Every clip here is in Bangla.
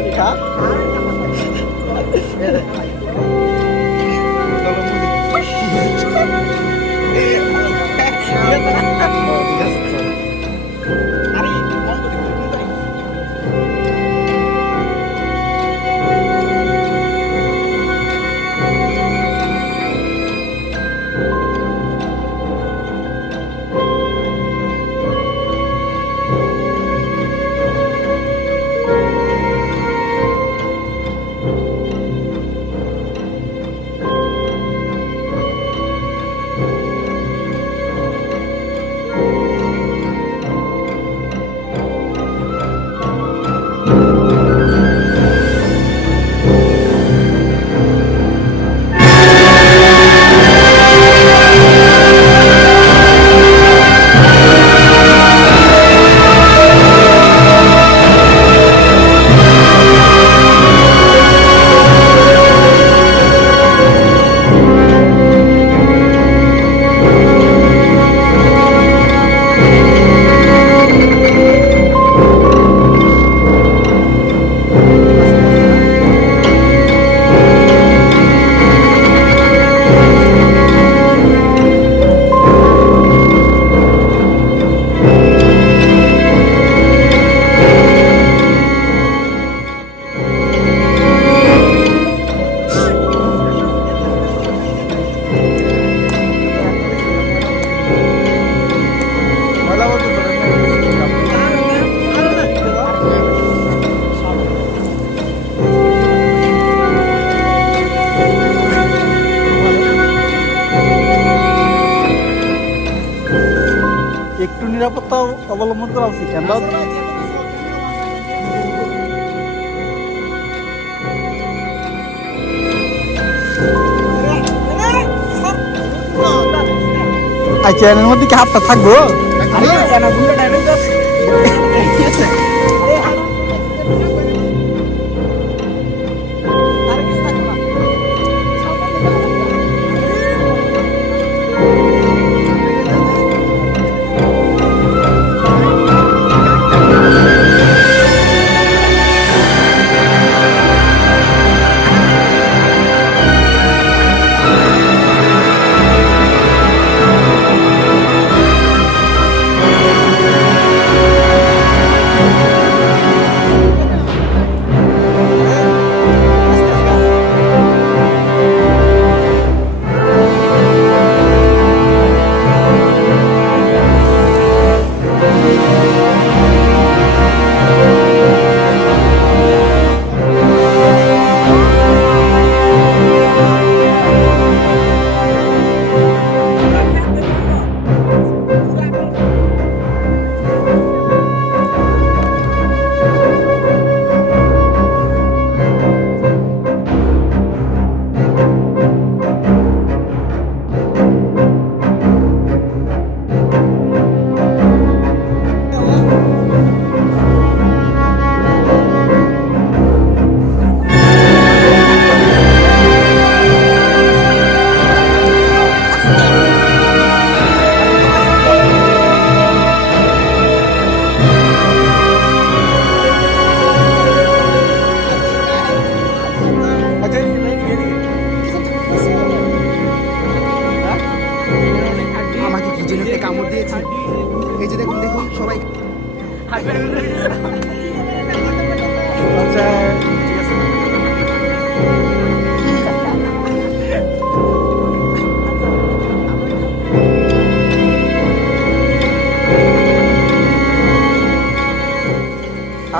খাবি খা একটু নিরাপত্তা অবলম্বন করা উচিত আমরা আচ্ছা এর মধ্যে কি হাতটা থাকবো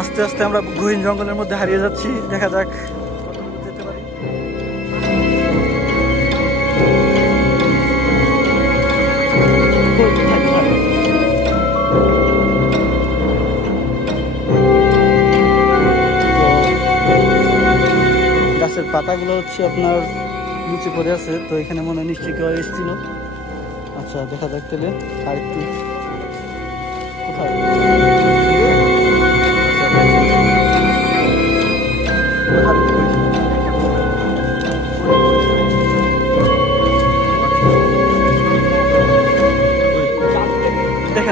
আস্তে আস্তে আমরা গহীন জঙ্গলের মধ্যে হারিয়ে যাচ্ছি দেখা যাক যেতে পারি গাছের পাতাগুলো হচ্ছে আপনার নিচে পড়ে আছে তো এখানে মনে নিশ্চয়ই কেউ এসেছিল আচ্ছা দেখা যাক তাহলে আর একটু কোথায়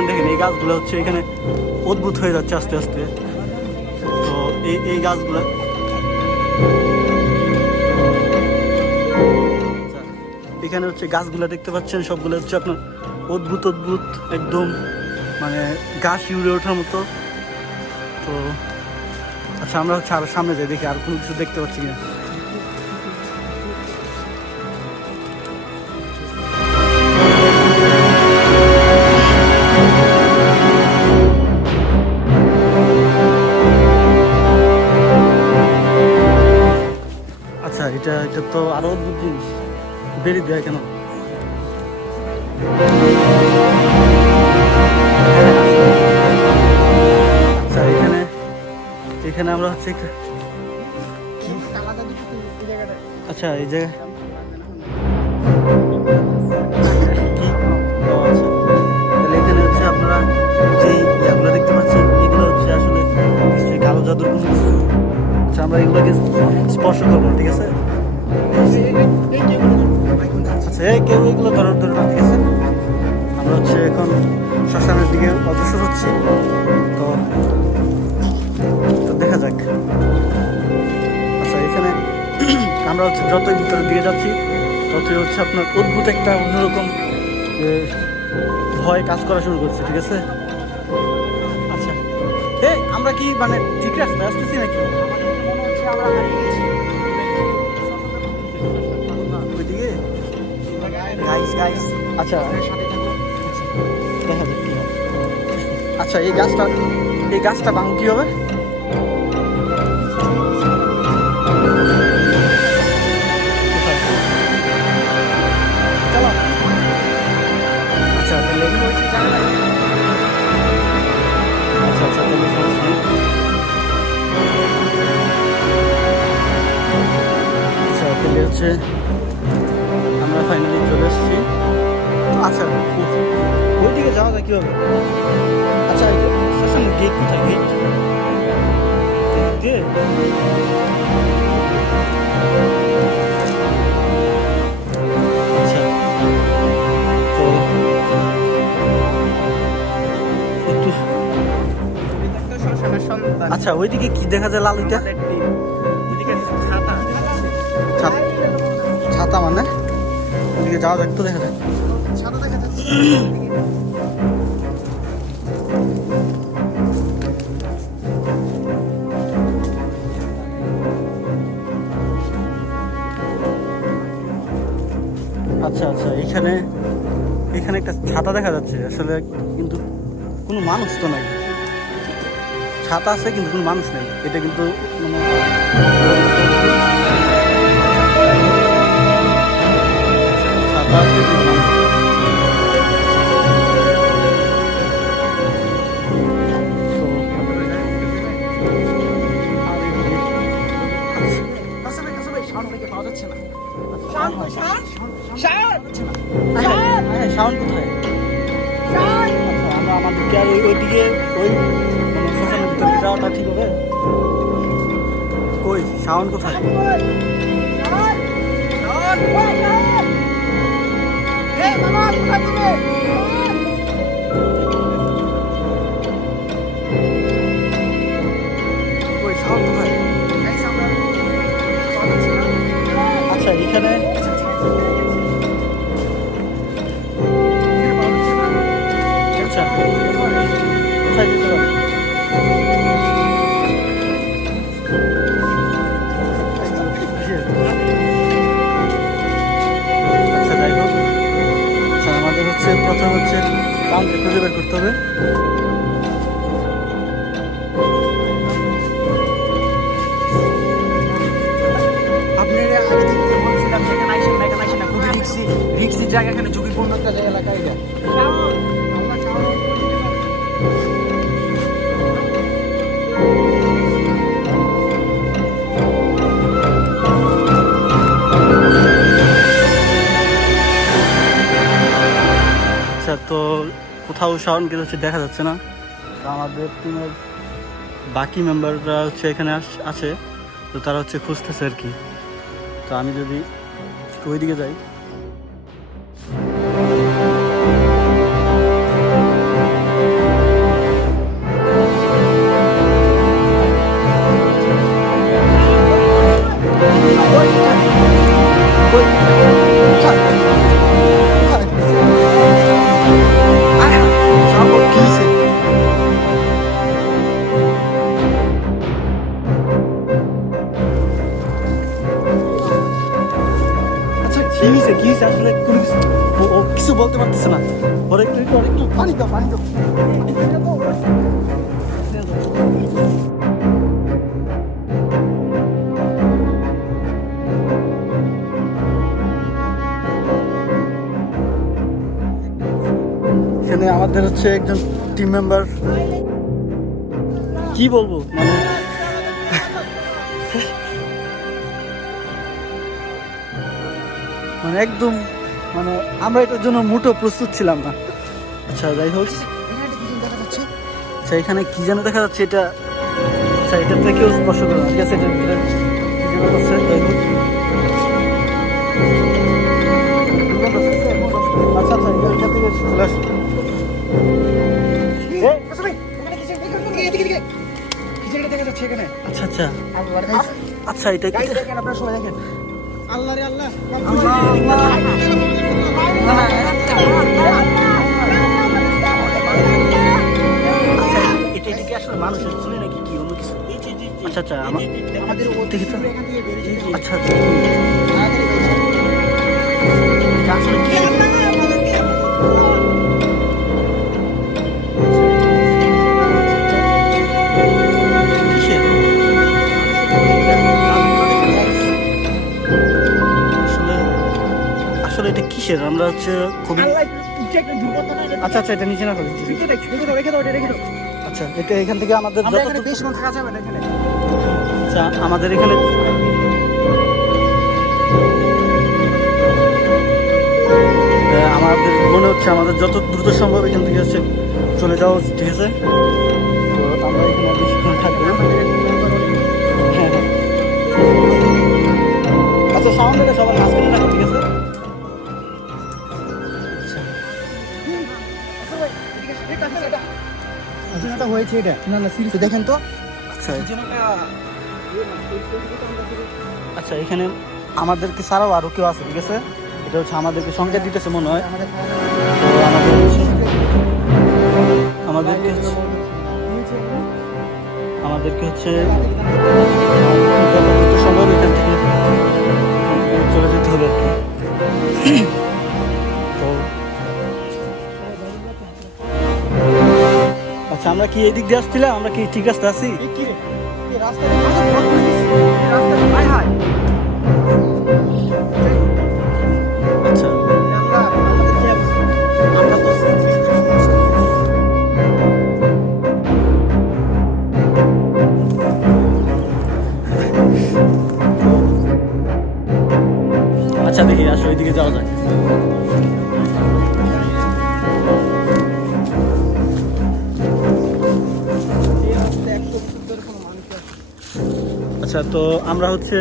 দেখেন এই গাছগুলো হচ্ছে এখানে অদ্ভুত হয়ে যাচ্ছে আস্তে আস্তে তো এই গাছগুলো। এখানে হচ্ছে গাছগুলো দেখতে পাচ্ছেন, সবগুলো হচ্ছে আপনার অদ্ভুত অদ্ভুত একদম, মানে গাছ উড়ে ওঠার মতো। তো আচ্ছা, আমরা হচ্ছে আরো সামনে যাই, দেখি আর কোনো কিছু দেখতে পাচ্ছি কিনা। আচ্ছা, এটা এটা তো আরো অদ্ভুত জিনিস, বেরিয়ে দেয় কেন? আচ্ছা, এখানে এখানে আমরা হচ্ছে আচ্ছা এই জায়গায় তাহলে এখানে হচ্ছে আপনারা যে ইয়াগুলো দেখতে পাচ্ছেন, এগুলো হচ্ছে আসলে নিশ্চয়ই কালো জাদুর কোনো কিছু। আচ্ছা, আমরা এগুলোকে স্পর্শ করবো না, ঠিক আছে? আচ্ছা, এই কেউ এগুলো ধরার ধরে না, ঠিক আছে? আমরা হচ্ছে এখন শ্মশানের দিকে অগ্রসর হচ্ছি। তো তো দেখা যাক। আচ্ছা, এখানে আমরা হচ্ছে যতই ভিতরের দিকে যাচ্ছি ততই হচ্ছে আপনার অদ্ভুত একটা অন্যরকম ভয় কাজ করা শুরু করছে, ঠিক আছে? আচ্ছা, আমরা কি মানে ঠিক রাস্তায় আসতেছি নাকি? ওইদিকে আচ্ছা, দেখা যাক কি হয়। আচ্ছা, এই গাছটা ভাঙ কি হবে? আচ্ছা, তাহলে আচ্ছা আচ্ছা তাহলে সমস্যা নেই। আচ্ছা, তাহলে হচ্ছে আমরা ফাইনালি চলে এসেছি। আচ্ছা, ওইদিকে যাওয়া যায় কীভাবে? আচ্ছা, শ্মশানের গেট কোথায়? গেট দিয়ে আচ্ছা, তো একটু আচ্ছা, ওইদিকে কি দেখা যায়? লাল ওইটা ছাতা, মানে ওইদিকে যাওয়া যাক, তো দেখা যায়। আচ্ছা আচ্ছা, এখানে একটা ছাতা দেখা যাচ্ছে আসলে, কিন্তু কোনো মানুষ তো নাই। ছাতা আছে কিন্তু কোনো মানুষ নেই, এটা কিন্তু মানে ছাতা আছে কিন্তু মানুষ নেই। শাওন কোথায়? আমরা আমাদেরকে আর ওইদিকে ওই মানে শ্মশানের ভিতরে যাওয়াটা ঠিক হবে? কই শাওন কোথায়? কই শাওন কোথায়? আচ্ছা, এখানে আচ্ছা কোথায় যেতে হবে? আচ্ছা, যাই হোক। আচ্ছা, আমাদের হচ্ছে প্রথম হচ্ছে কাউন্টে খুঁজে বের করতে হবে। রিক্সি জায়গা, এখানে ঝুঁকিপূর্ণ একটা এলাকা এটা। আচ্ছা, তো কোথাও শাওনকে হচ্ছে দেখা যাচ্ছে না। তো আমাদের টিমের বাকি মেম্বাররা হচ্ছে এখানে আছে, তো তারা হচ্ছে খুঁজতেছে আর কি। তো আমি যদি ওইদিকে যাই, কি হইছে? আচ্ছা কি হয়েছে কি হয়েছে আসলে কোনো কিছু ও কিছু বলতে পারতেছে না। ওর একটু পানি দাও পানি দাও। এখানে আমাদের হচ্ছে একজন টিম মেম্বার, কি বলবো মানে মানে একদম মানে আমরা এটার জন্য মোটেও প্রস্তুত ছিলাম না। আচ্ছা যাই হোক, আচ্ছা এখানে কি যেন দেখা যাচ্ছে, এটা আচ্ছা এটা থেকেও স্পর্শ করো, ঠিক আছে এটার ভিতরে কি যেন করছে, যাই হোক। আচ্ছা আচ্ছা এখান থেকে চলে আসো। আচ্ছা আচ্ছা আচ্ছা এটা আল্লাহ রে আল্লাহ আচ্ছা এটা এটা কি আসলে মানুষের চলে নাকি কি অন্য কিছু? আচ্ছা আচ্ছা আমাদের দেখি তো। আচ্ছা আচ্ছা এটা আসলে কি? কিসের? আসলে আসলে এটা কিসের? আমরা হচ্ছে খুবই আচ্ছা আচ্ছা এটা নিচে না করে আচ্ছা এটা এখান থেকে আমাদের আচ্ছা আমাদের এখানে আমাদের মনে হচ্ছে আমাদের যত দ্রুত সম্ভব এখান থেকে হচ্ছে চলে যাওয়া উচিত, ঠিক আছে? তো আমরা এখানে আর বেশিক্ষণ থাকবো না। হ্যাঁ হ্যাঁ আচ্ছা সাউন্ডটা সবার মাঝখানে রাখো, ঠিক আছে? আচ্ছা হয়েছে এটা না না সিরিয়াস দেখেন তো। আচ্ছা আচ্ছা এখানে আমাদেরকে ছাড়াও আরো কেউ আছে, ঠিক আছে? এটা হচ্ছে আমাদেরকে সংকেত দিতেছে মনে হয়। তো আমাদেরকে হচ্ছে আমাদেরকে হচ্ছে যত দ্রুত সম্ভব এখান থেকে চলে যেতে হবে আর কি। তো আচ্ছা আমরা কি এদিক দিয়ে আসছিলাম? আমরা কি ঠিক রাস্তা আছি? আচ্ছা আচ্ছা দেখি আসো ওইদিকে যাওয়া যাক। আচ্ছা তো আমরা হচ্ছে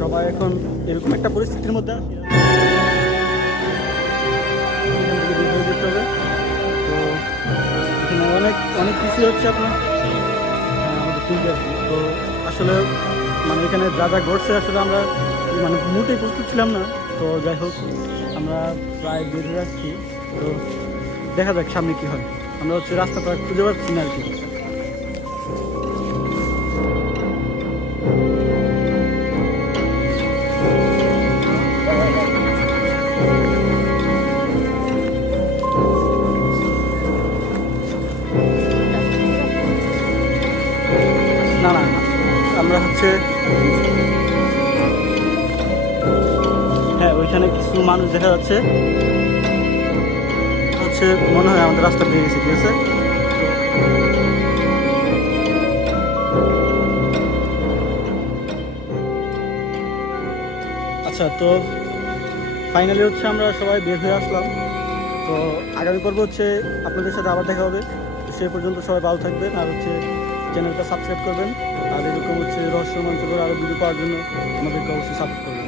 সবাই এখন এরকম একটা পরিস্থিতির মধ্যে আছি, এখান থেকে বের হয়ে যেতে হবে। তো এখানে অনেক অনেক কিছু হচ্ছে আপনার আমাদের চিন্তা আর কি। তো আসলে মানে এখানে যা যা ঘটছে আসলে আমরা মানে মোটেই প্রস্তুত ছিলাম না। তো যাই হোক আমরা প্রায় বের হয়ে আসছি। তো দেখা যাক সামনে কি হয়। আমরা হচ্ছে রাস্তাটা খুঁজে পাচ্ছি না আর কি। না না না আমরা হচ্ছে হ্যাঁ ওইখানে কিছু মানুষ দেখা যাচ্ছে, হচ্ছে মনে হয় আমাদের রাস্তা পেয়ে গেছে, ঠিক আছে? আচ্ছা তো ফাইনালি হচ্ছে আমরা সবাই বের হয়ে আসলাম। তো আগামী পর্ব হচ্ছে আপনাদের সাথে আবার দেখা হবে। তো সেই পর্যন্ত সবাই ভালো থাকবেন আর হচ্ছে চ্যানেলটা সাবস্ক্রাইব করবেন। আর এরকম হচ্ছে রহস্য মঞ্চকর আরও ভিডিও পাওয়ার জন্য আমাদেরকে অবশ্যই সাপোর্ট করবেন।